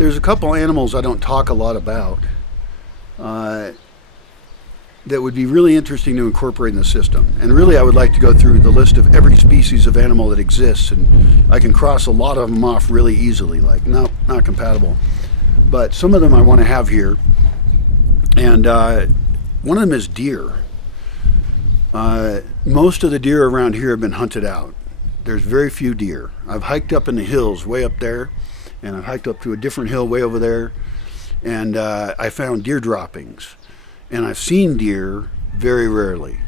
There's a couple animals I don't talk a lot about that would be really interesting to incorporate in the system. And really, I would like to go through the list of every species of animal that exists, and I can cross a lot of them off really easily, like, no, not compatible. But some of them I want to have here. And one of them is deer. Most of the deer around here have been hunted out. There's very few deer. I've hiked up in the hills way up there, and I've hiked up to a different hill way over there, and I found deer droppings. And I've seen deer very rarely,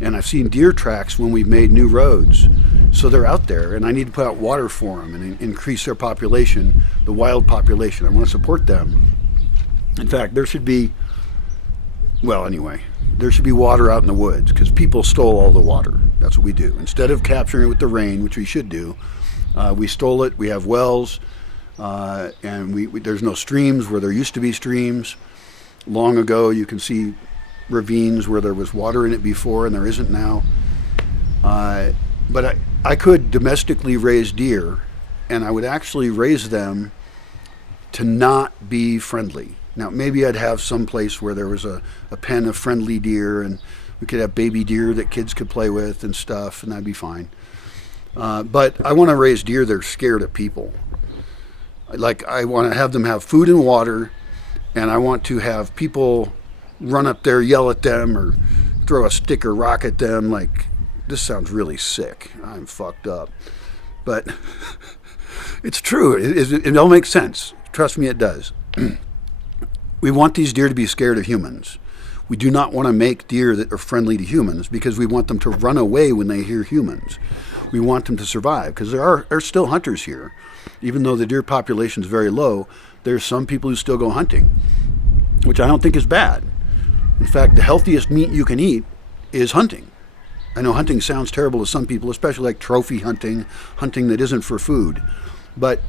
and I've seen deer tracks when we've made new roads. So they're out there, and I need to put out water for them and increase their population, the wild population. I want to support them. In fact, there should be water out in the woods, because people stole all the water. That's what we do. Instead of capturing it with the rain, which we should do, we stole it. We have wells, and there's no streams where there used to be streams. Long ago, you can see ravines where there was water in it before, and there isn't now. But I could domestically raise deer, and I would actually raise them to not be friendly. Now, maybe I'd have some place where there was a pen of friendly deer, and we could have baby deer that kids could play with and stuff, and that'd be fine. But I want to raise deer that are scared of people. Like, I want to have them have food and water, and I want to have people run up there, yell at them, or throw a stick or rock at them. Like, this sounds really sick. I'm fucked up. But it's true. It all makes sense. Trust me, it does. We want these deer to be scared of humans. We do not want to make deer that are friendly to humans, because we want them to run away when they hear humans. We want them to survive, because there are still hunters here. Even though the deer population is very low, there's some people who still go hunting, which I don't think is bad. In fact, the healthiest meat you can eat is hunting. I know hunting sounds terrible to some people, especially like trophy hunting, hunting that isn't for food. But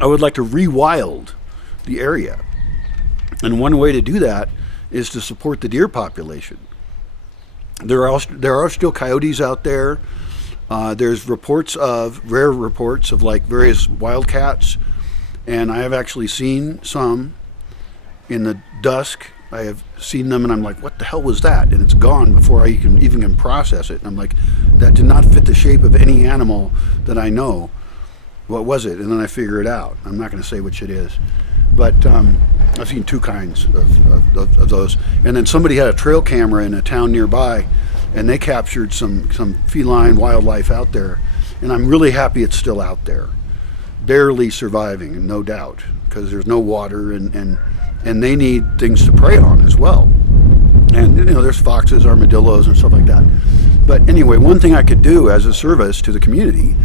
I would like to rewild the area. And one way to do that is to support the deer population. There are still coyotes out there. There's rare reports of like various wildcats, and I have actually seen some in the dusk. I have seen them, and I'm like, what the hell was that? And it's gone before I even can process it. And I'm like, that did not fit the shape of any animal that I know. What was it? And then I figure it out. I'm not going to say which it is. But I've seen two kinds of those. And then somebody had a trail camera in a town nearby, and they captured some feline wildlife out there. And I'm really happy it's still out there, barely surviving, no doubt, because there's no water, and they need things to prey on as well. And there's foxes, armadillos, and stuff like that. But anyway, one thing I could do as a service to the community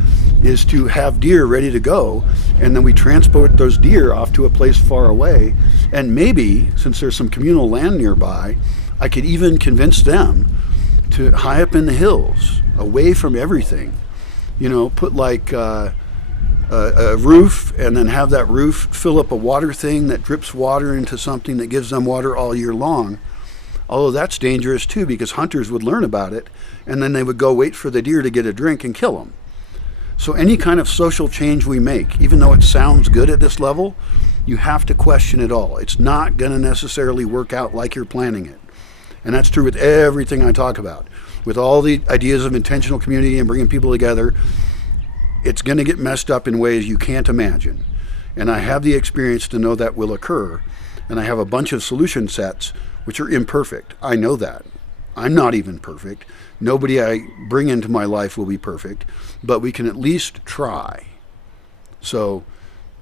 is to have deer ready to go, and then we transport those deer off to a place far away. And maybe, since there's some communal land nearby, I could even convince them to high up in the hills, away from everything, put like a roof, and then have that roof fill up a water thing that drips water into something that gives them water all year long. Although that's dangerous too, because hunters would learn about it, and then they would go wait for the deer to get a drink and kill them. So any kind of social change we make, even though it sounds good at this level, you have to question it all. It's not going to necessarily work out like you're planning it. And that's true with everything I talk about. With all the ideas of intentional community and bringing people together, it's going to get messed up in ways you can't imagine. And I have the experience to know that will occur. And I have a bunch of solution sets which are imperfect. I know that. I'm not even perfect. Nobody I bring into my life will be perfect, but we can at least try. So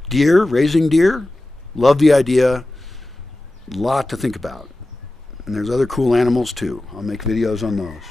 raising deer, love the idea, lot to think about. And there's other cool animals too. I'll make videos on those.